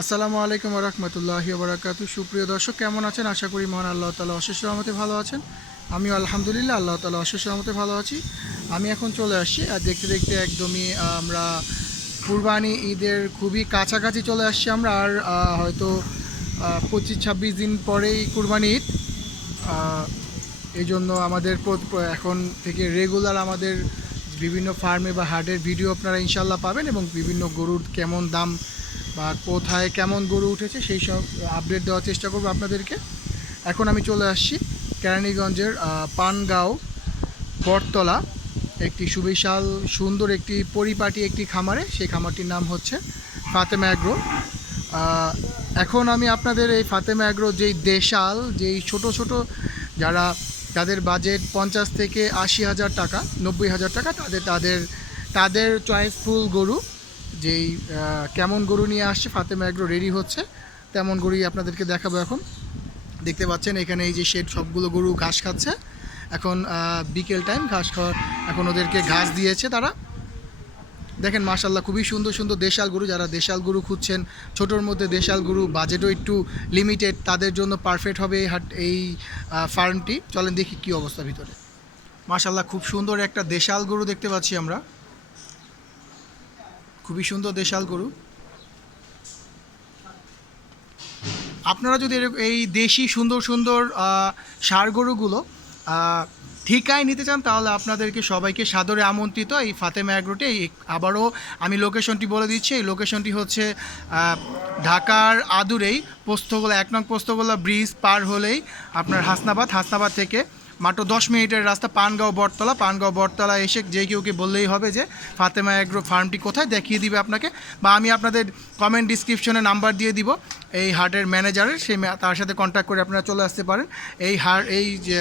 আসসালামু আলাইকুম রহমতুল্লাহি বারাকাতু সুপ্রিয় দর্শক, কেমন আছেন? আশা করি মহান আল্লাহ তালা অশেষ রহমতে ভালো আছেন। আমি আলহামদুলিল্লাহ আল্লাহ তালা অশেষ রহমতে ভালো আছি। আমি এখন চলে আসছি, আর দেখতে দেখতে একদমই আমরা কুরবানি ঈদের খুবই কাছাকাছি চলে আসছি আমরা, আর হয়তো পঁচিশ ছাব্বিশ দিন পরেই কুরবানি ঈদ। এই জন্য আমাদের এখন থেকে রেগুলার আমাদের বিভিন্ন ফার্মে বা হাটের ভিডিও আপনারা ইনশাল্লাহ পাবেন এবং বিভিন্ন গরুর কেমন দাম বা কোথায় কেমন গরু উঠেছে সেই সব আপডেট দেওয়ার চেষ্টা করব আপনাদেরকে। এখন আমি চলে আসছি কেরানীগঞ্জের পানগাঁও, বটতলা, একটি সুবিশাল সুন্দর একটি পরিপাটি একটি খামারে। সেই খামারটির নাম হচ্ছে ফাতেমা অ্যাগ্রো। এখন আমি আপনাদের এই ফাতেমা অ্যাগ্রো যেই দেশাল, যেই ছোট ছোট যারা যাদের বাজেট পঞ্চাশ থেকে আশি হাজার টাকা, নব্বই হাজার টাকা, তাদের তাদের তাদের চয়েসফুল গরু যেই কেমন গরু নিয়ে আসছে, ফাতেমা অ্যাগ্রো রেডি হচ্ছে, তেমন গরুই আপনাদেরকে দেখাবো এখন। দেখতে পাচ্ছেন, এখানে এই যে শেড সবগুলো গরু ঘাস খাচ্ছে। এখন বিকেল টাইম ঘাস খাওয়া এখন ওদেরকে ঘাস দিয়েছে তারা। দেখেন মাশাল্লাহ খুবই সুন্দর সুন্দর দেশাল গরু। যারা দেশাল গরু খুঁজছেন, ছোটোর মধ্যে দেশাল গরু বাজেটও একটু লিমিটেড তাদের জন্য পারফেক্ট হবে এই হাট এই ফার্মটি চলেন দেখি কী অবস্থা ভিতরে। মাশাল্লাহ খুব সুন্দর একটা দেশাল গরু দেখতে পাচ্ছি আমরা। খুবই সুন্দর দেশাল গরু। আপনারা যদি এই দেশি সুন্দর সুন্দর ষাঁড় গরুগুলো ঠিকায় নিতে চান, তাহলে আপনাদেরকে সবাইকে সাদরে আমন্ত্রিত এই ফাতেমা অ্যাগ্রোটে। আবারও আমি লোকেশনটি বলে দিচ্ছি, এই লোকেশনটি হচ্ছে ঢাকার আদুরেই, পোস্তগোলা, এক নং পোস্তগোলা ব্রিজ পার হলেই আপনার হাসনাবাদ হাসনাবাদ থেকে মাত্র দশ মিনিটের রাস্তা পানগাঁও বটতলা। পানগাঁও বটতলা এসে যে কেউকে বললেই হবে যে ফাতেমা অ্যাগ্রো ফার্মটি কোথায় দেখিয়ে দিবে আপনাকে বা আমি আপনাদের কমেন্ট ডিসক্রিপশনে নাম্বার দিয়ে দিব। এই হাটের ম্যানেজারের সেই তার সাথে কন্ট্যাক্ট করে আপনারা চলে আসতে পারেন। এই হার, এই যে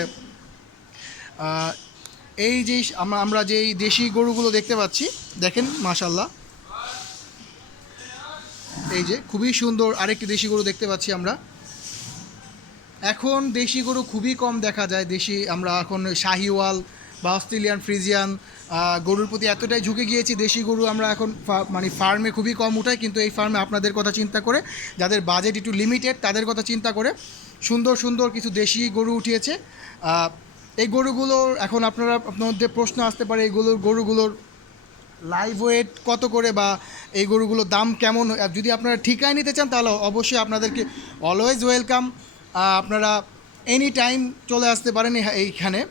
এই যে আমরা আমরা যেই দেশি গরুগুলো দেখতে পাচ্ছি, দেখেন মাশাল্লাহ এই যে, খুবই সুন্দর আরেকটি দেশি গরু দেখতে পাচ্ছি আমরা। এখন দেশি গরু খুবই কম দেখা যায়। দেশি আমরা এখন শাহিওয়াল বা অস্ট্রেলিয়ান ফ্রিজিয়ান গরুর প্রতি এতটাই ঝুঁকে গিয়েছি, দেশি গরু আমরা এখন মানে ফার্মে খুবই কম উঠাই, কিন্তু এই ফার্মে আপনাদের কথা চিন্তা করে, যাদের বাজেট একটু লিমিটেড তাদের কথা চিন্তা করে সুন্দর সুন্দর কিছু দেশি গরু উঠিয়েছে। এই গরুগুলোর এখন আপনারা আপনার মধ্যে প্রশ্ন আসতে পারে এই গরুর গরুগুলোর লাইভ ওয়েট কত করে বা এই গরুগুলোর দাম কেমন? যদি আপনারা ঠিকায় নিতে চান, তাহলে অবশ্যই আপনাদেরকে অলওয়েজ ওয়েলকাম আপনারা এনি টাইম চলে আসতে পারেন এই- এইখানে।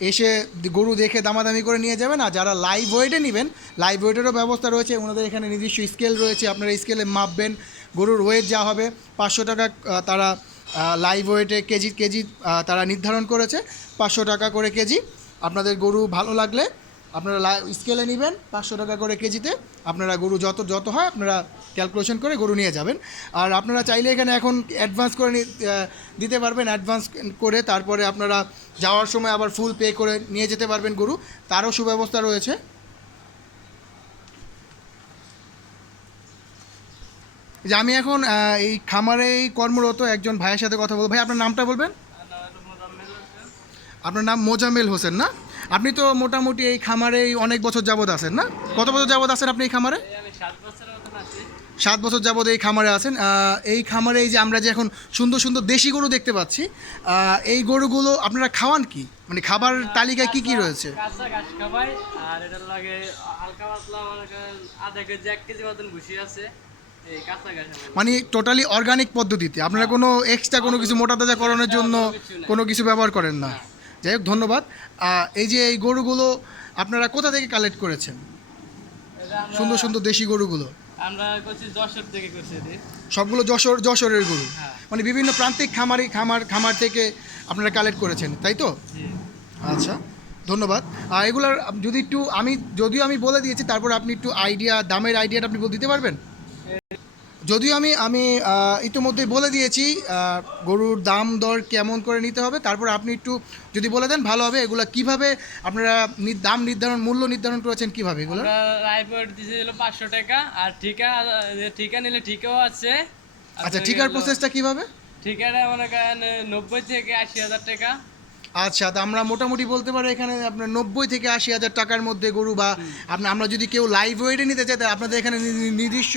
এসে গরু দেখে দামাদামি করে নিয়ে যাবেন, আর যারা লাইভ ওয়েটে নেবেন লাইভ ওয়েটেরও ব্যবস্থা রয়েছে। ওনাদের এখানে নিজস্ব স্কেল রয়েছে, আপনারা স্কেলে মাপবেন, গরুর ওয়েট যা হবে, পাঁচশো টাকা তারা লাইভ ওয়েটে কেজি কেজি তারা নির্ধারণ করেছে, পাঁচশো টাকা করে কেজি। আপনাদের গরু ভালো লাগলে আপনারা স্কেলে নেবেন পাঁচশো টাকা করে কেজিতে। আপনারা গরু যত যত হয় আপনারা ক্যালকুলেশন করে গরু নিয়ে যাবেন। আর আপনারা চাইলে এখানে এখন অ্যাডভান্স করে দিতে পারবেন অ্যাডভান্স করে তারপরে আপনারা যাওয়ার সময় আবার ফুল পে করে নিয়ে যেতে পারবেন গরু। তারও সুব্যবস্থা রয়েছে। যে আমি এখন এই খামারে কর্মরত একজন ভাইয়ের সাথে কথা বলব। ভাই আপনার নামটা বলবেন? আপনার নাম মোজামেল হোসেন না? আপনি তো মোটামুটি এই খামারে অনেক বছর যাবৎ আছেন না? কত বছর যাবৎ আছেন আপনি এই খামারে? সাত বছর যাবত এই খামারে আছেন। এই খামারে এই যে আমরা যে এখন সুন্দর সুন্দর দেশি গরু দেখতে পাচ্ছি এই গরুগুলো আপনারা খাওয়ান কি? মানে খাবার তালিকায় কি কি রয়েছে? কাঁচা ঘাস খাবাই আর এটার লাগে হালকা পাতলা আধা কেজি এক কেজি মতন ভুসি আছে। এই কাঁচা ঘাস আমার মানে টোটালি অর্গানিক পদ্ধতিতে। আপনারা কোনো এক্সট্রা কোনো কিছু মোটা তাজা করানোর জন্য কোনো কিছু ব্যবহার করেন না। যাই হোক ধন্যবাদ। এই যে এই গরুগুলো আপনারা কোথা থেকে কালেক্ট করেছেন? সুন্দর সুন্দর দেশি গরুগুলো। আমরা করছি যশোর থেকে করছি সবগুলো যশোর যশোরের গরু। হ্যাঁ। মানে বিভিন্ন প্রান্তিক খামারি খামার খামার থেকে আপনারা কালেক্ট করেছেন তাই তো? আচ্ছা ধন্যবাদ। আর এগুলার যদি একটু আমি যদিও আমি বলে দিয়েছি তারপর আপনি একটু আইডিয়া দামের আইডিয়াটা আপনি বলে দিতে পারবেন? যদিও আমি আমি আহ, ইতিমধ্যেই বলে দিয়েছি গরুর দাম দর কেমন করে নিতে হবে তারপর আপনি একটু যদি বলে দেন ভালো হবে এগুলো কীভাবে আপনারা দাম নির্ধারণ মূল্য নির্ধারণ করেছেন কীভাবে এগুলো? রায়পুর দিয়েছিল পাঁচশো টাকা আর ঠিকা ঠিকা নিলে ঠিকাও আছে। আচ্ছা ঠিকার প্রসেসটা কীভাবে? ঠিকাটা মনে করেন নব্বই থেকে আশি হাজার টাকা। আচ্ছা তা আমরা মোটামুটি বলতে পারি এখানে আপনার নব্বই থেকে আশি হাজার টাকার মধ্যে গরু বা আপনার আমরা যদি কেউ লাইভ ওয়েটে নিতে চাই তাহলে আপনাদের এখানে নির্দিষ্ট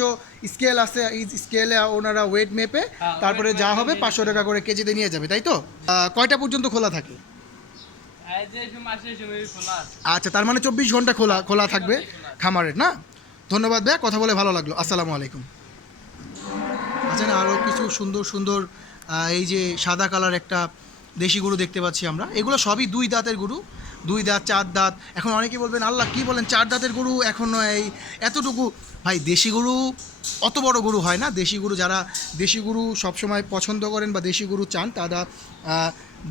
স্কেল আছে স্কেলে ওনারা ওয়েট মেপে হ্যাঁ, তারপরে যা হবে পাঁচশো টাকা করে কেজিতে নিয়ে যাবে তাই তো? কয়টা পর্যন্ত খোলা থাকে? আচ্ছা তার মানে চব্বিশ ঘণ্টা খোলা খোলা থাকবে খামারের না? ধন্যবাদ ভাইয়া কথা বলে ভালো লাগল আসসালামু আলাইকুম। আচ্ছা না আরও কিছু সুন্দর সুন্দর এই যে সাদা কালার একটা দেশি গরু দেখতে পাচ্ছি আমরা। এগুলো সবই দুই দাঁতের গরু। দুই দাঁত, চার দাঁত। এখন অনেকে বলবেন, আল্লাহ, কি বলেন? চার দাঁতের গরু এখন এই এতটুকু? ভাই, দেশি গরু অত বড় গরু হয় না। দেশি গরু যারা, দেশি গরু সবসময় পছন্দ করেন বা দেশি গরু চান, তারা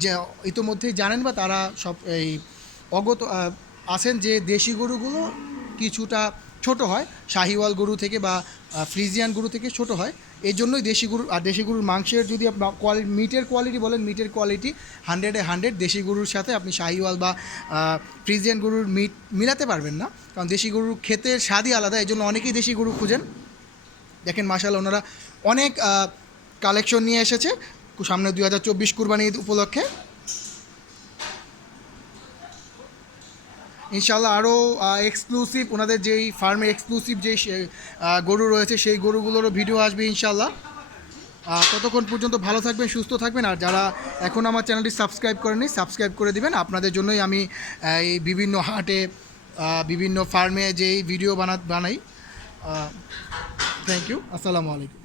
যে ইতোমধ্যেই জানেন বা তারা সব এই অগত আছেন যে দেশি গরুগুলো কিছুটা ছোট হয়, শাহিওয়াল গরু থেকে বা ফ্রিজিয়ান গরু থেকে ছোট হয়। এই জন্যই দেশি গরু, আর দেশি গরুর মাংসের যদি আপনার কোয়ালিটি মিটের কোয়ালিটি বলেন মিটের কোয়ালিটি হান্ড্রেডে হান্ড্রেড দেশি গরুর সাথে আপনি শাহিওয়াল বা ফ্রিজিয়ান গরুর মিট মিলাতে পারবেন না। কারণ দেশি গরুর খেতে স্বাদই আলাদা এই জন্য অনেকেই দেশি গরু খুঁজেন। দেখেন মাসাল ওনারা অনেক কালেকশন নিয়ে এসেছে। সামনে দুই হাজার চব্বিশ কুরবানি উপলক্ষে। ইনশাল্লাহ আরও এক্সক্লুসিভ ওনাদের যেই ফার্মে এক্সক্লুসিভ যেই গরু রয়েছে, সেই গরুগুলোরও ভিডিও আসবে ইনশাল্লাহ ততক্ষণ পর্যন্ত ভালো থাকবেন, সুস্থ থাকবেন, আর যারা এখন আমার চ্যানেলটি সাবস্ক্রাইব করেনি সাবস্ক্রাইব করে দিবেন। আপনাদের জন্যই আমি এই বিভিন্ন হাটে বিভিন্ন ফার্মে যেই ভিডিও বানা, বানাই। থ্যাংক ইউ আসসালামু আলাইকুম।